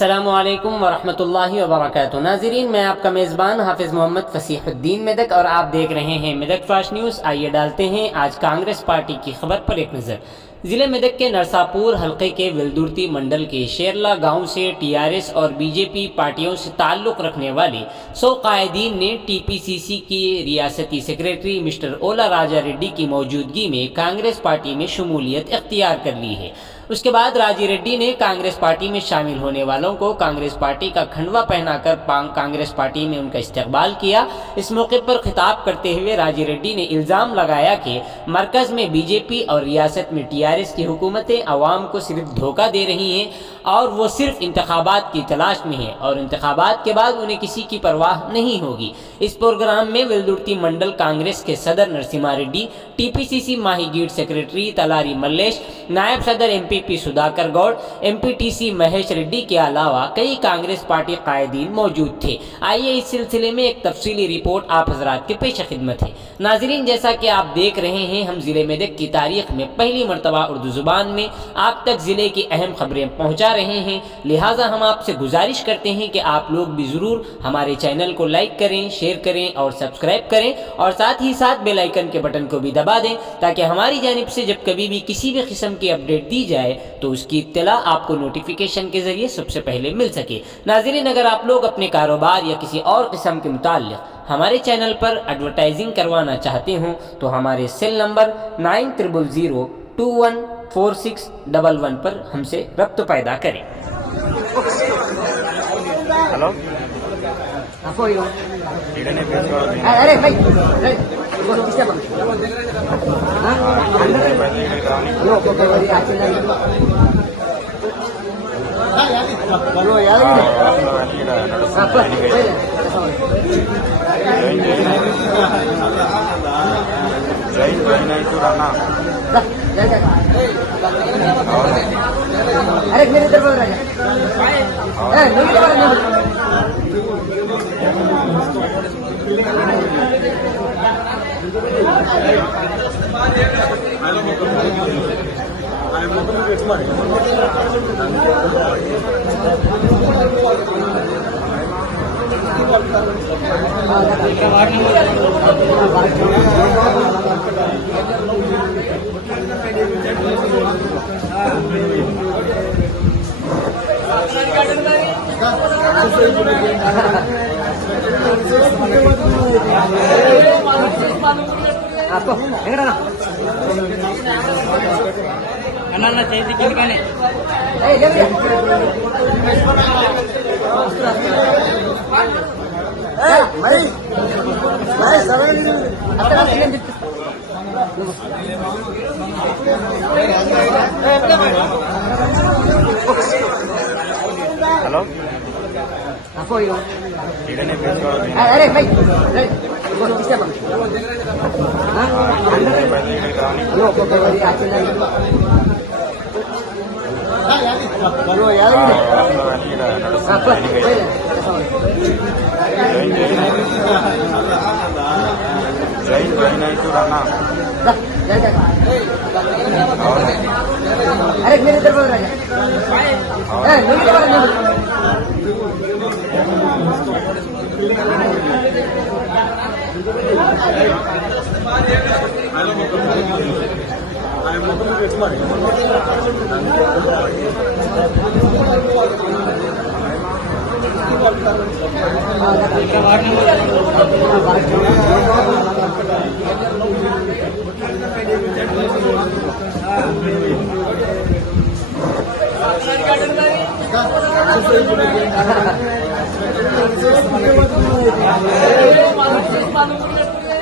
अस्सलामुअलैकुम वरहमतुल्लाहि वबरकातुहू। नाज़रीन, मैं आपका मेज़बान हाफिज़ मोहम्मद फसीहुद्दीन मेदक और आप देख रहे हैं मेदक फास्ट न्यूज़। आइए डालते हैं आज कांग्रेस पार्टी की खबर पर एक नज़र। ज़िले मेदक के नरसापुर हल्के के विलदुर्ती मंडल के शेरला गांव से टीआरएस और बीजेपी पार्टियों से ताल्लुक़ रखने वाले 100 कायदीन ने टीपीसीसी के रियासती सेक्रेटरी मिस्टर ओला राजा रेड्डी की मौजूदगी में कांग्रेस पार्टी में शमूलियत इख्तियार कर ली है। उसके बाद राजी रेड्डी ने कांग्रेस पार्टी में शामिल होने वालों को कांग्रेस पार्टी का खंडवा पहनाकर कांग्रेस पार्टी में उनका इस्तकबाल किया। इस मौके पर खिताब करते हुए राजी रेड्डी ने इल्ज़ाम लगाया कि मरकज़ में बीजेपी और रियासत में टीआरएस की हुकूमतें अवाम को सिर्फ धोखा दे रही हैं और वो सिर्फ इंतखाबात की तलाश में है और इंतखाबात के बाद उन्हें किसी की परवाह नहीं होगी। इस प्रोग्राम में विलदुर्ती मंडल कांग्रेस के सदर नरसिम्हा रेड्डी, टीपीसीसी माहीगीर सेक्रेटरी तलारी मल्लेश, नायब सदर एमपीपी सुधाकर गौड़, एमपीटीसी महेश रेड्डी के अलावा कई कांग्रेस पार्टी कायदीन मौजूद थे। आइए इस सिलसिले में एक तफसीली रिपोर्ट आप हजरात के पेश खिदमत है। नाजरीन, जैसा कि आप देख रहे हैं, हम ज़िले मेदक की तारीख में पहली मरतबा उर्दू ज़ुबान में आप तक ज़िले की अहम खबरें पहुँचा रहे हैं। लिहाजा हम आपसे गुजारिश करते हैं कि आप लोग भी ज़रूर हमारे चैनल को लाइक करें, शेयर करें और सब्सक्राइब करें और साथ ही साथ बेल आइकन के बटन को भी दबा दें ताकि हमारी जानिब से जब कभी भी किसी भी किस्म की अपडेट दी जाए तो उसकी इत्तला आपको नोटिफिकेशन के ज़रिए सबसे पहले मिल सके। नाज़रीन, अगर आप लोग अपने कारोबार या किसी और किस्म के मुताल्लिक़ हमारे चैनल पर एडवर्टाइजिंग करवाना चाहते हों तो हमारे सेल नंबर 9000214611 पर हमसे रब्त पैदा करें। हेलो, अरे भाई किसका अरे मेरे इधर बोल रहा है आपको అన్న చేతి కిందకానే హలో, अरे भाई किसका अरे मेरे इधर बोल रहा है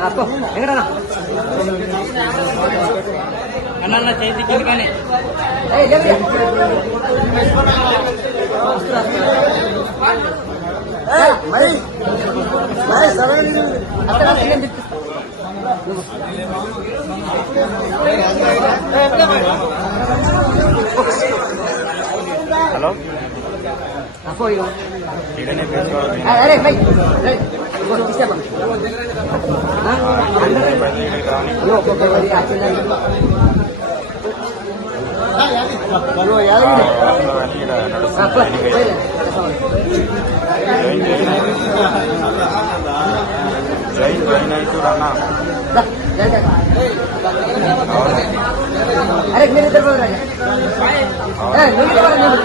आपको అన్న చేతి కిందకానే హలో, अरे भाई किसका జాయిన్ అవుతున్నా अरे मेरे इधर बोल रहा है मेरे इधर बोल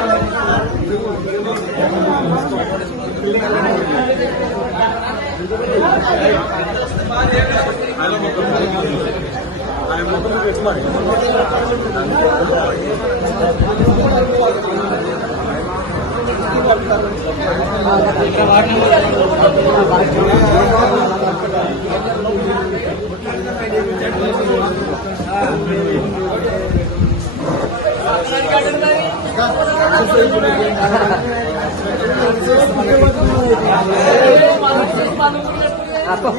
आपको